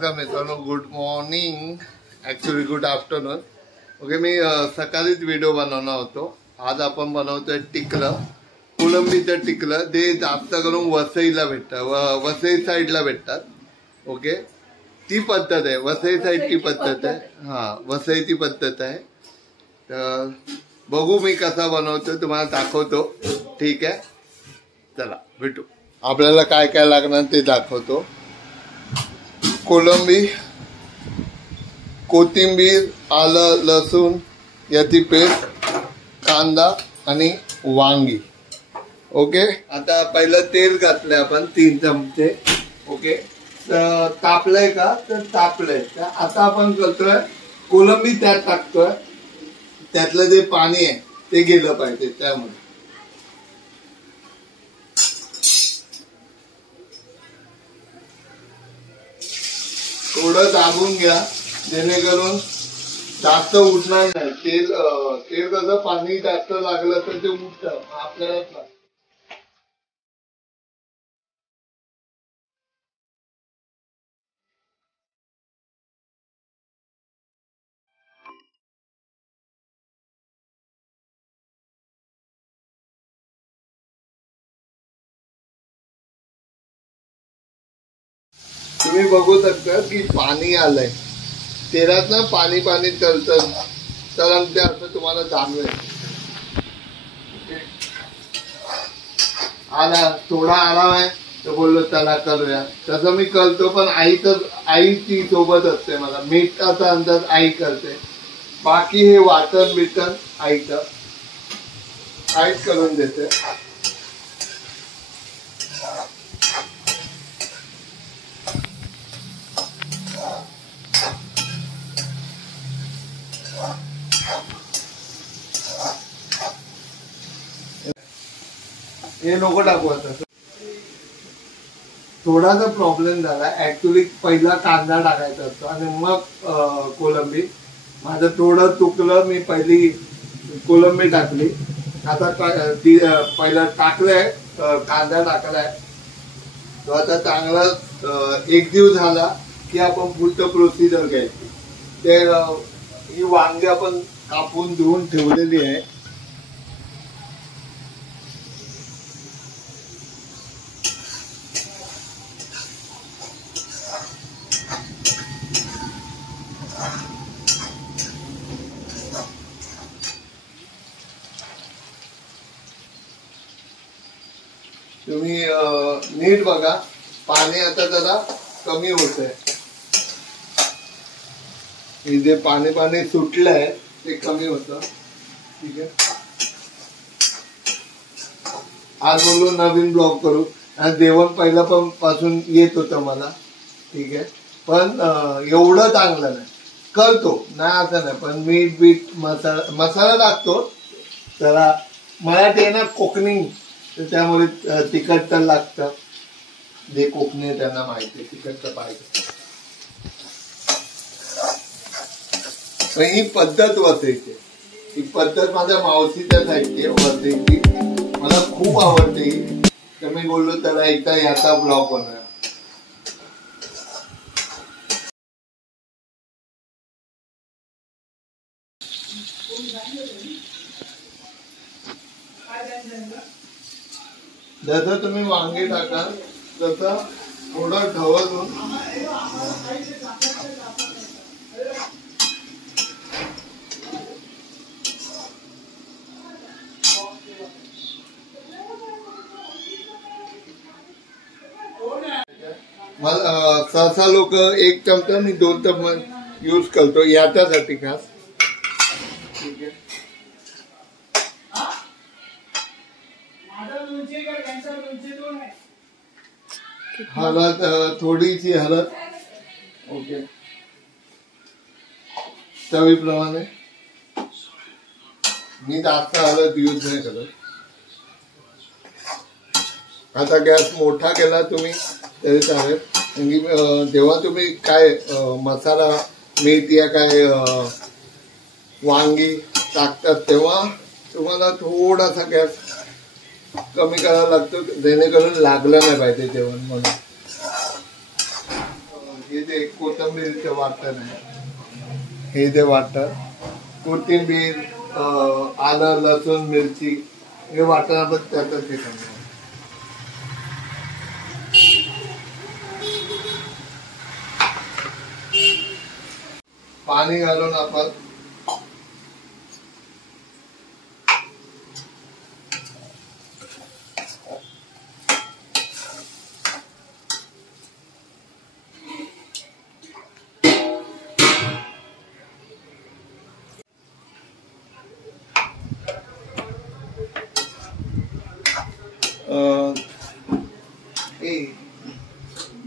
नमस्कार मित्रांनो, good morning, actually good afternoon. Okay, मी सकाळीच व्हिडिओ बनवणार होतो. आज आपण बनवतोय टिकलं, कोलंबीचं टिकलं. ते जास्त करून वसईला भेटतं, वसई साईडला भेटतात. ओके, ती पद्धत आहे, वसई साईडची पद्धत आहे. हां, वसईची पद्धत आहे. तर बघू मी कसा बनवतो, तुम्हाला दाखवतो. ठीक आहे, चला भेटू. आपल्याला काय काय लागणार ते दाखवतो. कोलंबी, कोथिंबीर, आलं लसूण याची पेस्ट, कांदा आणि वांगी. ओके, आता पहिलं तेल घातलंय आपण 3 चमचे. ओके, तर तापलंय का? तर तापलंय. तर आता आपण करतोय कोलंबी त्यात टाकतोय. त्यातलं जे पाणी आहे ते गेलं पाहिजे. त्यामुळे थोडं दाबून घ्या, जेणेकरून जास्त उठणार नाही. तेल कसं पाणी जास्त लागलं तर ते उठतं, आपल्यालाच लागतं. तुम्ही बघू शकता की पाणी आलंय तेलात ना, पाणी पाणी तळतं तरंगते असं तुम्हाला जाणवेल. आला थोडा आराम आहे तर बोललो चला करूया. तसं मी करतो, पण आई ती सोबत असते. मला मीठाचा अंदाज आई करते, बाकी हे वाटण बिटण आईच करून देते. हे नको टाकू. आता थोडासा प्रॉब्लेम झाला. ऍक्च्युली पहिला कांदा टाकायचा असतो आणि मग कोलंबी. माझं थोडं चुकलं, मी पहिली कोलंबी टाकली. आता पहिला टाकलंय, कांदा टाकलाय. तो आता चांगला एकजीव झाला की आपण पुढचं प्रोसिजर घ्यायची. ते ही वांगी आपण कापून धुवून ठेवलेली आहे. तुम्ही नीट बघा, पाणी आता जरा कमी होत आहे. जे पाणी सुटलंय ते कमी होतं. ठीक आहे, आज बोललो नवीन ब्लॉग करू. आणि जेवण पहिलं पासून येत होतं मला. ठीक आहे, पण एवढं चांगलं नाही. करतो नाही असं नाही, पण मीठ बीट मसाला टाकतो. जरा मराठी आहे ना, कोकणी, तर त्यामुळे तिखट तर लागतं. जे कोकणी आहे त्यांना माहिती आहे तिखट तर पाहिजे. पण ही पद्धत वसईची, ही पद्धत माझ्या मावशीच्या साईडची वसईची, मला खूप आवडते. तर मी बोललो त्याला एकदा याचा ब्लॉग बनवूया. जसं तुम्ही वांगे टाका तसं थोडं ढवळून मला सहसा लोक 1 चमचा मी 2 चमच यूज करतो याच्यासाठी खास. ठीक आहे, हळद, थोडीशी हळद. ओके, चवीप्रमाणे. मी जास्त हळद यूज नाही करत. आता गॅस मोठा केला तुम्ही तरी चालेल. जेव्हा तुम्ही काय मसाला, मीठ या काय वांगी टाकतात तेव्हा तुम्हाला थोडासा गॅस कमी करावा लागतो, जेणेकरून लागलं नाही पाहिजे जेवण. म्हणून हे जे कोथिंबीरचं वाटण आहे, हे जे वाटण कोथिंबीर, आलं, लसूण, मिरची हे वाटण आपण त्यातच हे करणार. पाणी घालून आपण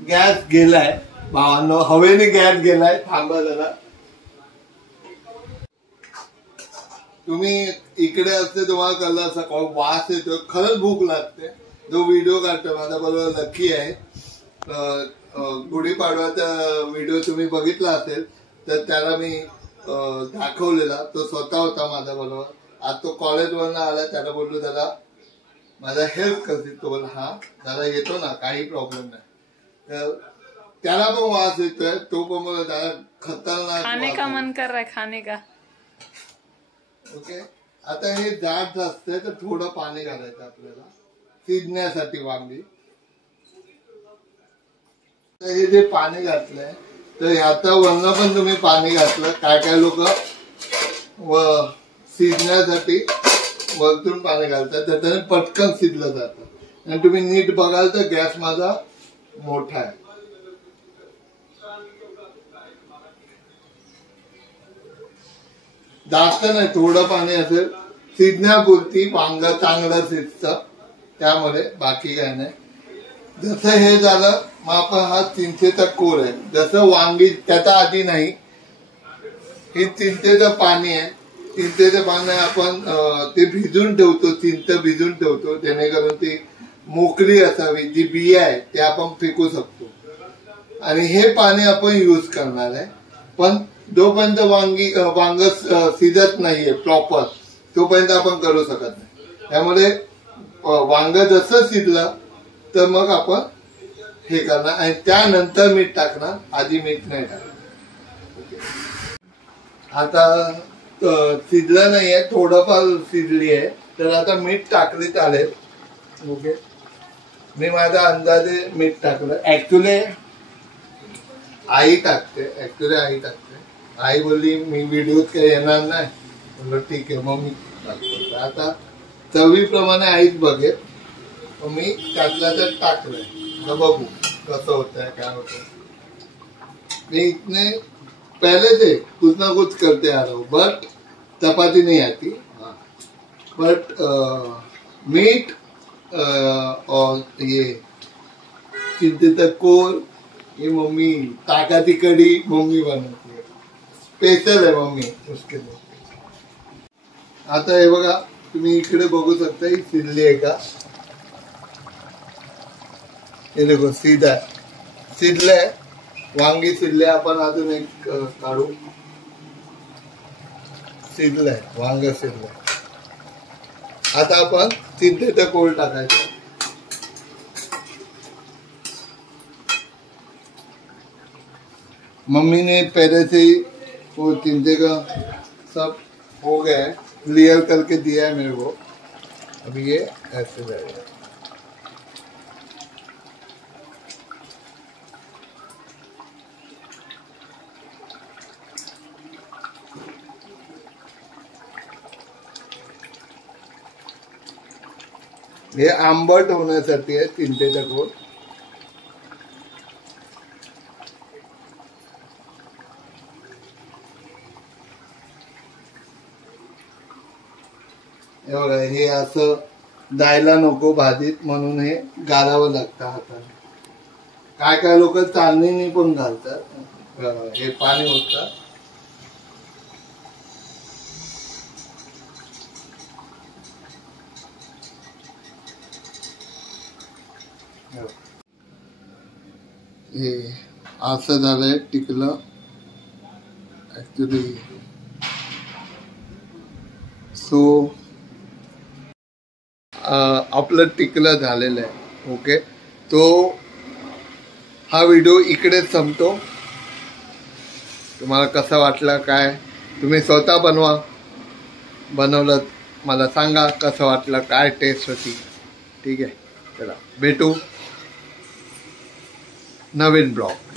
गॅस गेलाय भावांनो, हवेने गॅस गेलाय. थांबा जरा. तुम्ही इकडे असते तुम्हाला कळलं सकाळ वास येतो, खरंच भूक लागते. जो व्हिडिओ काढतो माझा बरोबर लकी आहे, गुढीपाडवाचा व्हिडिओ तुम्ही बघितला असेल तर त्याला मी दाखवलेला, तो स्वतः होता माझ्या बरोबर. आज तो कॉलेजवरनं आला, त्याला बोललो दादा माझा हेल्प करतील, तो बोल हा दादा येतो ना, काही प्रॉब्लेम नाही. तर त्याला पण वास येतोय, तो पण बोलला दादा खतरनाक खाने का मन कर रहा है, खाने का. ओके. आता हे जाड असतंय तर थोडं पाणी घालायचं आपल्याला शिजण्यासाठी वांगी. तर हे जे पाणी घातलंय तर ह्याचं वरनं पण तुम्ही पाणी घातलं. काय काय लोक शिजण्यासाठी वरतून पाणी घालतात, त्याच्याने पटकन शिजलं जातं. आणि तुम्ही नीट बघाल तर गॅस माझा मोठा आहे. जास्त नाही, थोडं पाणी असेल शिजण्यापुरती. वांग चांगलं शिजतं त्यामुळे, बाकी काय नाही. जसं हे झालं मग आपण हा चिंचेचा कोर आहे. जसं वांगी त्याच्या आधी नाही, हे चिंचेचं पाणी आहे. चिंचेचं पाणी आपण ते भिजून ठेवतो, चिंच भिजून ठेवतो जेणेकरून ती मोकळी असावी. जी बिया आहे ते आपण फेकू शकतो. आणि हे पाणी आपण यूज करणार आहे. पण जोपर्यंत वांग शिजत नाहीये प्रॉपर तोपर्यंत आपण करू शकत नाही. त्यामुळे वांग जसं शिजलं तर मग आपण हे करणार आणि त्यानंतर मीठ टाकणार, आधी मीठ नाही टाकणार. आता शिजलं नाहीये, थोडंफार शिजली आहे तर आता मीठ टाकली चालेल. ओके. मी माझ्या अंदाजे मीठ टाकलं. ऍक्च्युली आई टाकते. आई बोलली मी व्हिडिओत काही येणार नाही, म्हणलं ठीक आहे मग मी टाकतो. आता चवीप्रमाणे आईच बघेल, मी त्यातल्या त्यात टाकलंय. तर बघू कसं होतंय, काय होतंय. मी इतने पहले से कुछ ना कुछ करते आ रहा हूँ, बट चपाती नहीं आती. बट मीट और ये चिंचेचा कोर ये मम्मी, ताकाती कढी मम्मी बनवती है, स्पेशल है मम्मी उसके लिए. आता हे बघा तुम्ही इकडे बघू शकता, ही शिजली आहे का. हे देखो सीधा शिजलंय, वांगी शिजले. आपण अजून एक काढू. शिजलंय वांग, शिजलंय. आता आपण चिंचेचा कोळ टाकायचा. मम्मी ने पहले से ही वो चिंचे का सब हो गया है, क्लियर करके दिया है मेरे को. अभी ये ऐसे जाएगा. हे आंबट होण्यासाठी आहे चिंचेचा कोळ. हे असं जायला नको भाजीत, म्हणून हे गाळावं लागतं हाताने. काय काय लोक चालणीने पण घालतात, हे पाणी होतं. हे असं झालंय टिकलं ऍक्च्युली. सो आपलं टिकलं झालेलं आहे. ओके. तो हा व्हिडिओ इकडेच संपतो. तुम्हाला कसं वाटलं काय, तुम्ही स्वतः बनवलं मला सांगा कसं वाटलं, काय टेस्ट होती. ठीक आहे, चला भेटू नवीन ब्लॉग.